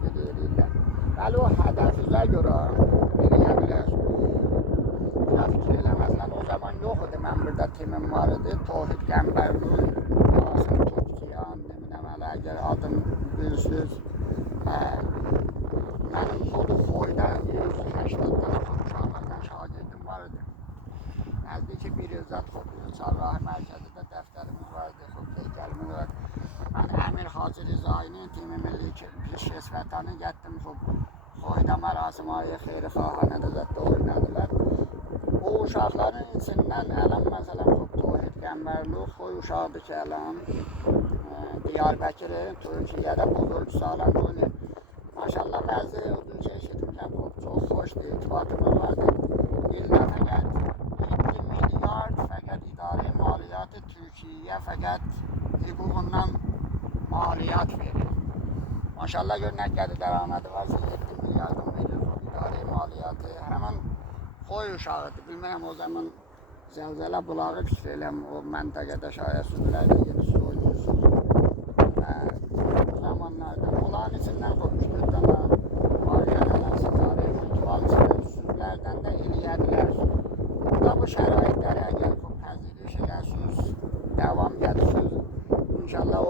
təşkil edirlər. Bəli, o hədəfinizə görə eləyə bilər. Buna fikir eləməzlər. O zaman yox idi. Mən burada timim var idi. Tohid Qəmbərli, Qasım Topçuyan, deminəm hələ əgər adını bilirsiniz. Mənim kodu Xoyda 180 dənə uşaqlardan şagirdim var idi. Nəzdəki bir İzzət Çarrah mərkəzində dəftərimiz vardı, heykəlimiz var. Mən Əmir Hacı Rizayinin timi milli peşkesvətəni getdim. Xoyda mərasim-ayı xeyri-xahanədə zətdə oynadılar. O uşaqların içindən ələm məsələn Tohid Qəmbərli Xoy uşaqdır ki, ələm Diyarbəkir'in Türkiyədə buzul salan oyunu. Maşallah bəzi o gün şey eşitmişəm, çox xoşdur, irtibatımız vardı. İldə fəqət 7 milyard fəqət idarə maliyyatı Türkiyə fəqət hüququndan maliyyat verir. Maşallah gör nə qədər dəramədi varsa 7 milyardın verir o idarə maliyyatı. Həmin Xoy uşağıdır. Bilməyəm o zaman zəlzələ bulağı küçür eləm o məntəqədə şayət süzülərdə gedib su oynayırsınız. O zamanlarda onların içindən qoymuşdur dana, maliyyətlər, sitarə, futbol içindən süzülərdən də eləyədilər. Burada bu şəraitləri əgər təzyiq elərsiniz, devam edirsiniz. İnşallah o